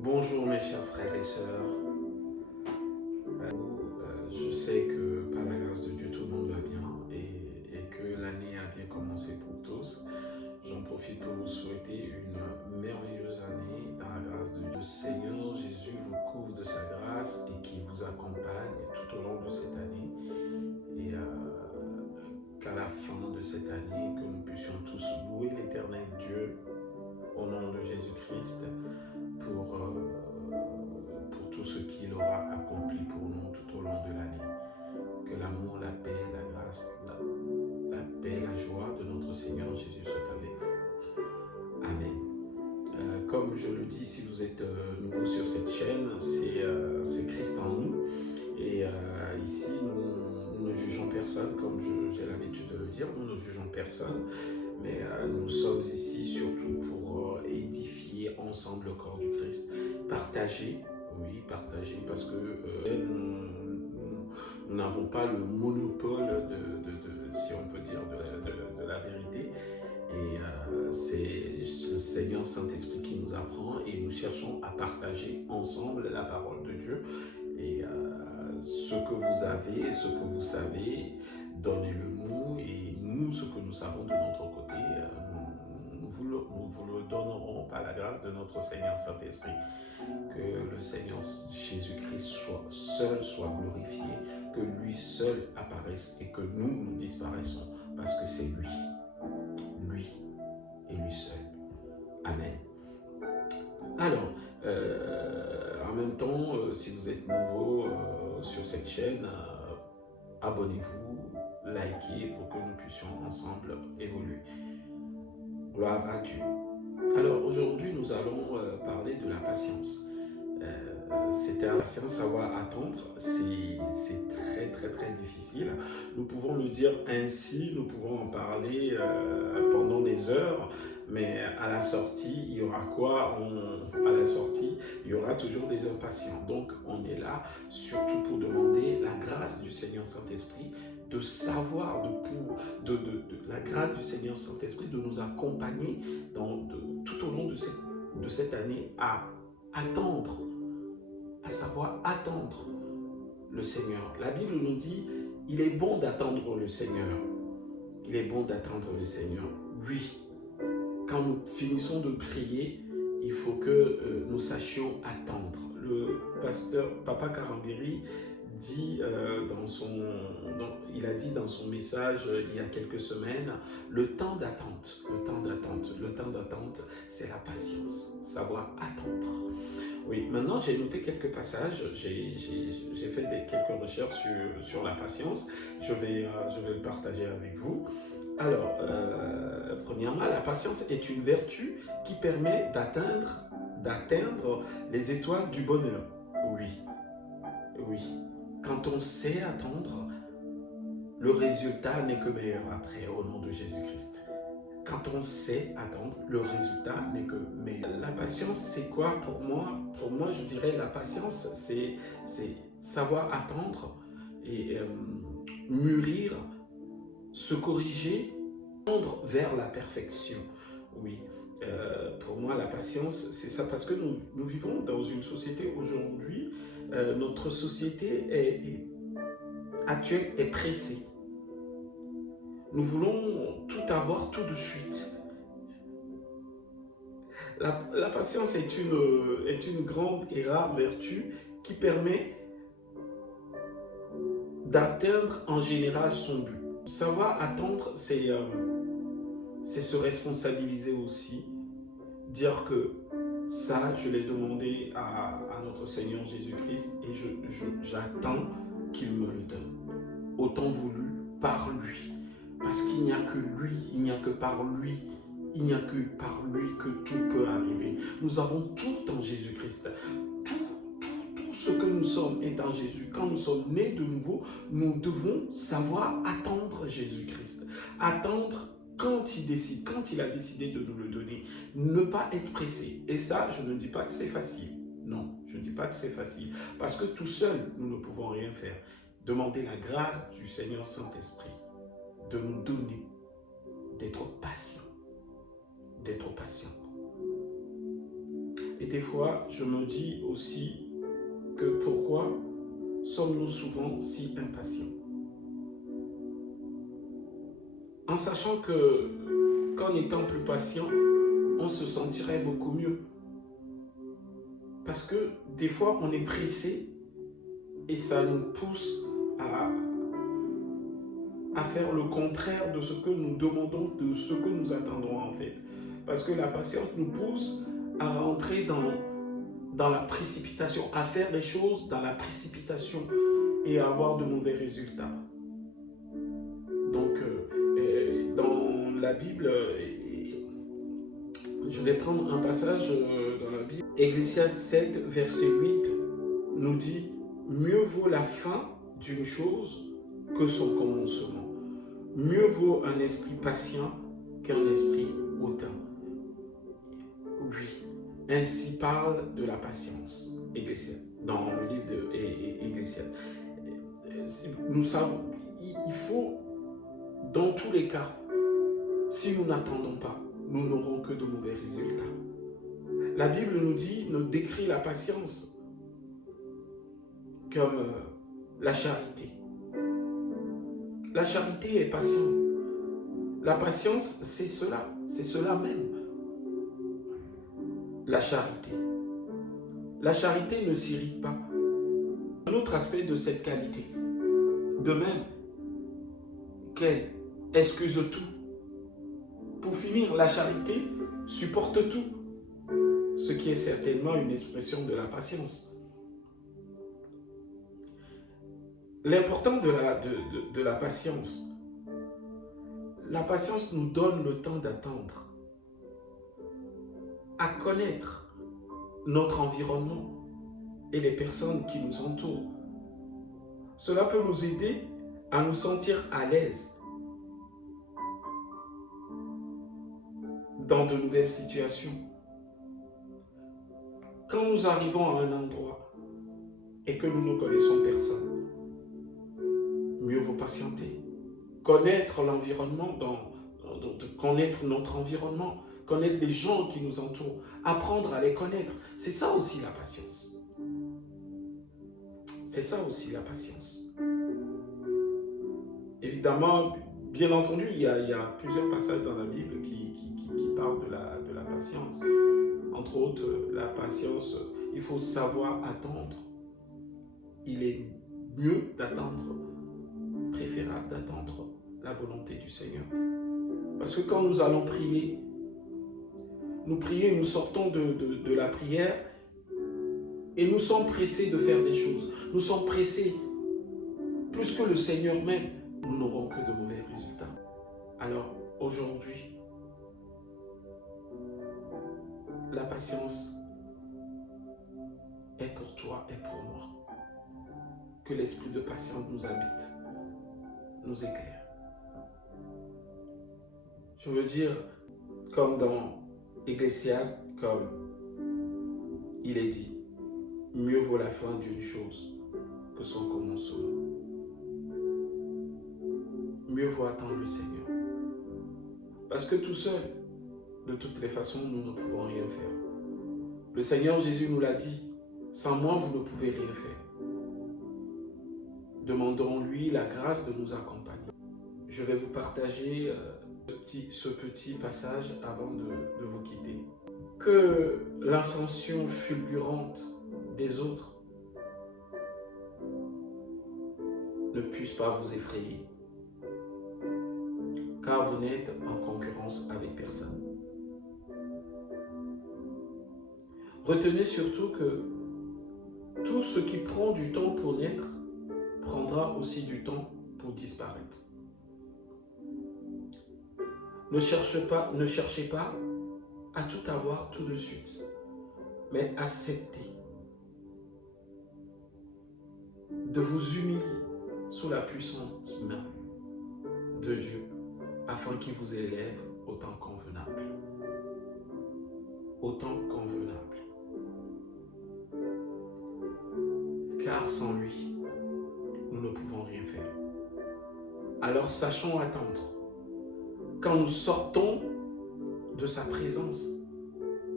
Bonjour mes chers frères et sœurs. Je sais que par la grâce de Dieu tout le monde va bien et que l'année a bien commencé pour tous. J'en profite pour vous souhaiter une merveilleuse année dans la grâce de Dieu. Le Seigneur Jésus vous couvre de sa grâce et qui vous accompagne tout au long de cette année. Et qu'à la fin de cette année, que nous puissions tous louer l'Éternel Dieu au nom de Jésus-Christ pour tout ce qu'il aura accompli pour nous tout au long de l'année. Que l'amour, la paix, la grâce, la paix, la joie de notre Seigneur Jésus soit avec vous. Amen. Comme je le dis, si vous êtes nouveau sur cette chaîne, c'est Christ en nous. Et ici, nous ne jugeons personne, comme j'ai l'habitude de le dire, nous ne jugeons personne. Mais nous sommes ici surtout pour édifier ensemble le corps du Christ. Partager, oui, partager, parce que nous n'avons pas le monopole si on peut dire, de la vérité. Et c'est le Seigneur Saint-Esprit qui nous apprend et nous cherchons à partager ensemble la parole de Dieu. Et ce que vous avez, ce que vous savez, donnez-le-nous, et nous, ce que nous savons de notre côté, nous vous le donnerons par la grâce de notre Seigneur Saint-Esprit. Que le Seigneur Jésus-Christ soit glorifié, que lui seul apparaisse et que nous disparaissons, parce que c'est lui et lui seul. Amen. Alors, en même temps, si vous êtes nouveau sur cette chaîne, abonnez-vous, likez pour que nous puissions ensemble évoluer. Gloire à Dieu. Alors aujourd'hui, nous allons parler de la patience. La patience, savoir attendre, c'est très difficile. Nous pouvons le dire ainsi, nous pouvons en parler pendant des heures, mais à la sortie, il y aura quoi? À la sortie, il y aura toujours des impatients. Donc, on est là surtout pour demander la grâce du Seigneur Saint-Esprit, de savoir, de la grâce du Seigneur Saint-Esprit de nous accompagner tout au long de cette année à attendre, à savoir attendre le Seigneur. La Bible nous dit, il est bon d'attendre le Seigneur. Il est bon d'attendre le Seigneur. Oui, quand nous finissons de prier, il faut que nous sachions attendre. Le pasteur Papa Karambiri dit il a dit dans son message il y a quelques semaines, le temps d'attente, c'est la patience, savoir attendre. Oui, maintenant j'ai noté quelques passages, j'ai fait quelques recherches sur la patience, je vais le partager avec vous. Alors, premièrement, la patience est une vertu qui permet d'atteindre les étoiles du bonheur. Oui. Quand on sait attendre, le résultat n'est que meilleur après, au nom de Jésus-Christ. Quand on sait attendre, le résultat n'est que meilleur. La patience, c'est quoi pour moi? Pour moi, je dirais la patience, c'est savoir attendre et mûrir, se corriger, tendre vers la perfection. Oui, pour moi, la patience, c'est ça, parce que nous vivons dans une société aujourd'hui, notre société actuelle est pressée. Nous voulons tout avoir tout de suite. La patience est une grande et rare vertu qui permet d'atteindre en général son but. Savoir attendre, c'est se responsabiliser aussi. Dire que ça, je l'ai demandé à notre Seigneur Jésus-Christ et j'attends qu'il me le donne. Autant voulu par lui. Parce qu'il n'y a que lui, il n'y a que par lui, il n'y a que par lui que tout peut arriver. Nous avons tout en Jésus-Christ. Tout ce que nous sommes est en Jésus. Quand nous sommes nés de nouveau, nous devons savoir attendre Jésus-Christ. Attendre quand il a décidé de nous le donner. Ne pas être pressé. Et ça, je ne dis pas que c'est facile. Non, je ne dis pas que c'est facile. Parce que tout seul, nous ne pouvons rien faire. Demandez la grâce du Seigneur Saint-Esprit de nous donner, d'être patient. Et des fois, je me dis aussi que pourquoi sommes-nous souvent si impatients? En sachant que qu'en étant plus patient, on se sentirait beaucoup mieux. Parce que des fois, on est pressé et ça nous pousse à faire le contraire de ce que nous demandons, de ce que nous attendons en fait. Parce que la patience nous pousse à rentrer dans la précipitation, à faire les choses dans la précipitation et à avoir de mauvais résultats. Donc, dans la Bible, je vais prendre un passage dans la Bible. Ecclésiaste 7, verset 8 nous dit « Mieux vaut la fin d'une chose que son commencement. Mieux vaut un esprit patient qu'un esprit hautain. » Oui, ainsi parle de la patience, Ecclésiaste, dans le livre de Ecclésiaste. Nous savons, il faut, dans tous les cas, si nous n'attendons pas, nous n'aurons que de mauvais résultats. La Bible nous décrit la patience comme la charité. La charité est patiente. La patience, c'est cela même. La charité. La charité ne s'irrite pas. Un autre aspect de cette qualité. De même qu'elle excuse tout. Pour finir, la charité supporte tout, ce qui est certainement une expression de la patience. L'important de la patience nous donne le temps d'attendre, à connaître notre environnement et les personnes qui nous entourent. Cela peut nous aider à nous sentir à l'aise dans de nouvelles situations. Quand nous arrivons à un endroit et que nous ne connaissons personne, mieux vaut patienter. Connaître l'environnement, connaître notre environnement, connaître les gens qui nous entourent, apprendre à les connaître. C'est ça aussi la patience. C'est ça aussi la patience. Évidemment, bien entendu, il y a plusieurs passages dans la Bible qui parlent de la patience. Entre autres, la patience, il faut savoir attendre. Il est mieux d'attendre, préférable d'attendre la volonté du Seigneur. Parce que quand nous allons prier, nous sortons de la prière et nous sommes pressés de faire des choses. Nous sommes pressés, plus que le Seigneur même, nous n'aurons que de mauvais résultats. Alors, aujourd'hui, la patience est pour toi et pour moi. Que l'esprit de patience nous habite, nous éclaire. Je veux dire, comme dans Ecclésiaste, comme il est dit, mieux vaut la fin d'une chose que son commencement. Mieux vaut attendre le Seigneur. Parce que tout seul, de toutes les façons, nous ne pouvons rien faire. Le Seigneur Jésus nous l'a dit, sans moi, vous ne pouvez rien faire. Demandons-lui la grâce de nous accompagner. Je vais vous partager ce petit passage avant de vous quitter. Que l'ascension fulgurante des autres ne puisse pas vous effrayer, car vous n'êtes en concurrence avec personne. Retenez surtout que tout ce qui prend du temps pour naître prendra aussi du temps pour disparaître. Ne cherchez pas à tout avoir tout de suite, mais acceptez de vous humilier sous la puissante main de Dieu afin qu'il vous élève au temps convenable. Au temps convenable. Car sans lui, nous ne pouvons rien faire. Alors sachons attendre. Quand nous sortons de sa présence,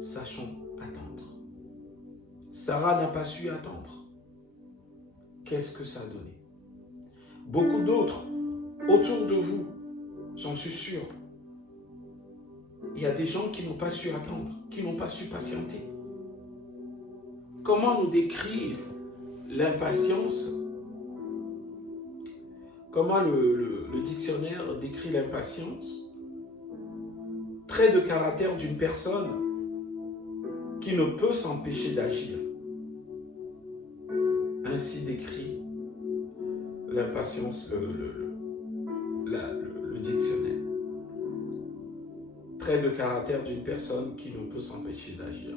sachons attendre. Sarah n'a pas su attendre. Qu'est-ce que ça a donné? Beaucoup d'autres autour de vous, j'en suis sûr, il y a des gens qui n'ont pas su attendre, qui n'ont pas su patienter. Comment nous décrire l'impatience? Comment le dictionnaire décrit l'impatience? Trait de caractère d'une personne qui ne peut s'empêcher d'agir. Ainsi décrit l'impatience, le dictionnaire. Trait de caractère d'une personne qui ne peut s'empêcher d'agir.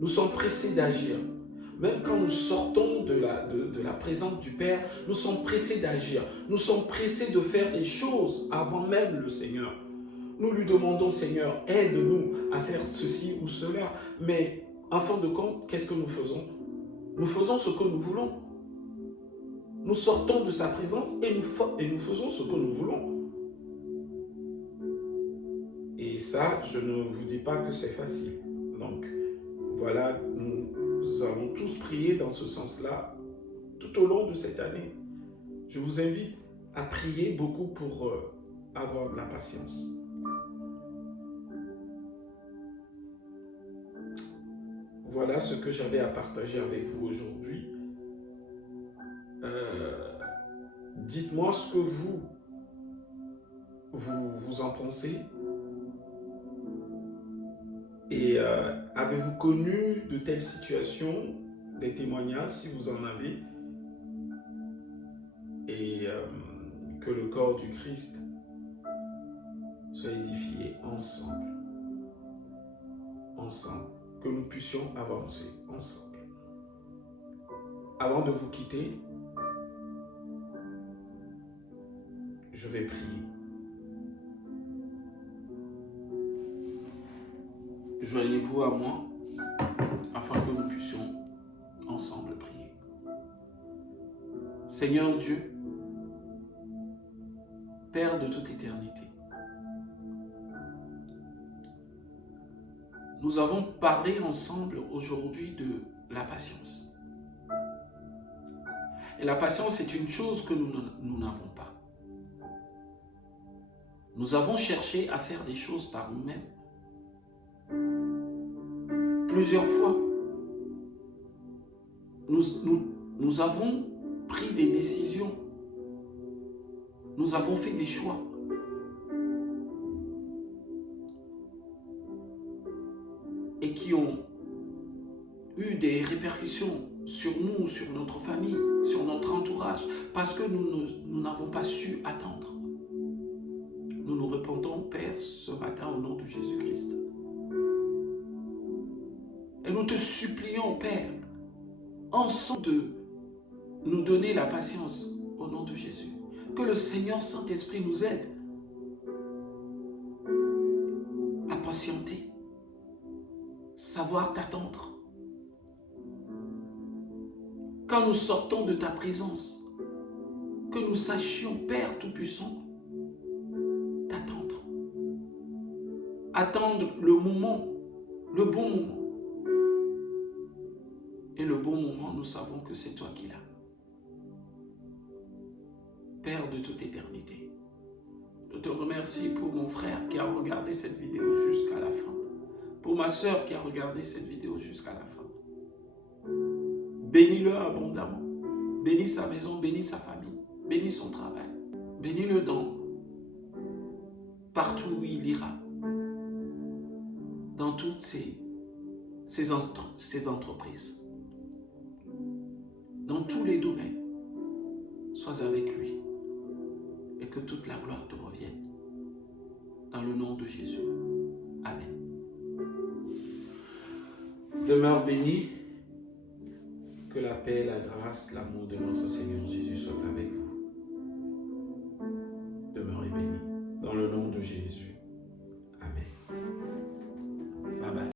Nous sommes pressés d'agir. Même quand nous sortons de la présence du Père, nous sommes pressés d'agir. Nous sommes pressés de faire les choses avant même le Seigneur. Nous lui demandons, Seigneur, aide-nous à faire ceci ou cela. Mais en fin de compte, qu'est-ce que nous faisons? Nous faisons ce que nous voulons. Nous sortons de sa présence et nous faisons ce que nous voulons. Et ça, je ne vous dis pas que c'est facile. Donc, voilà, nous allons tous prier dans ce sens-là tout au long de cette année. Je vous invite à prier beaucoup pour avoir de la patience. Voilà ce que j'avais à partager avec vous aujourd'hui. Dites-moi ce que vous en pensez. Et avez-vous connu de telles situations, des témoignages, si vous en avez, et que le corps du Christ soit édifié ensemble, que nous puissions avancer ensemble. Avant de vous quitter, je vais prier. Joignez-vous à moi afin que nous puissions ensemble prier. Seigneur Dieu, Père de toute éternité, nous avons parlé ensemble aujourd'hui de la patience. Et la patience est une chose que nous n'avons pas. Nous avons cherché à faire des choses par nous-mêmes. Plusieurs fois, nous avons pris des décisions. Nous avons fait des choix. Et qui ont eu des répercussions sur nous, sur notre famille, sur notre entourage, parce que nous n'avons pas su attendre. Nous nous repentons, Père, ce matin au nom de Jésus-Christ. Et nous te supplions, Père, ensemble de nous donner la patience au nom de Jésus. Que le Seigneur Saint-Esprit nous aide à patienter, savoir t'attendre. Quand nous sortons de ta présence, que nous sachions, Père Tout-Puissant, t'attendre. Attendre le moment, le bon moment. Et le bon moment, nous savons que c'est toi qui l'as. Père de toute éternité, je te remercie pour mon frère qui a regardé cette vidéo jusqu'à la fin. Pour ma sœur qui a regardé cette vidéo jusqu'à la fin. Bénis-le abondamment. Bénis sa maison, bénis sa famille, bénis son travail. Bénis-le partout où il ira. Dans toutes ses entreprises. Dans tous les domaines. Sois avec lui. Et que toute la gloire te revienne. Dans le nom de Jésus. Amen. Demeure béni. Que la paix, la grâce, l'amour de notre Seigneur Jésus soit avec vous.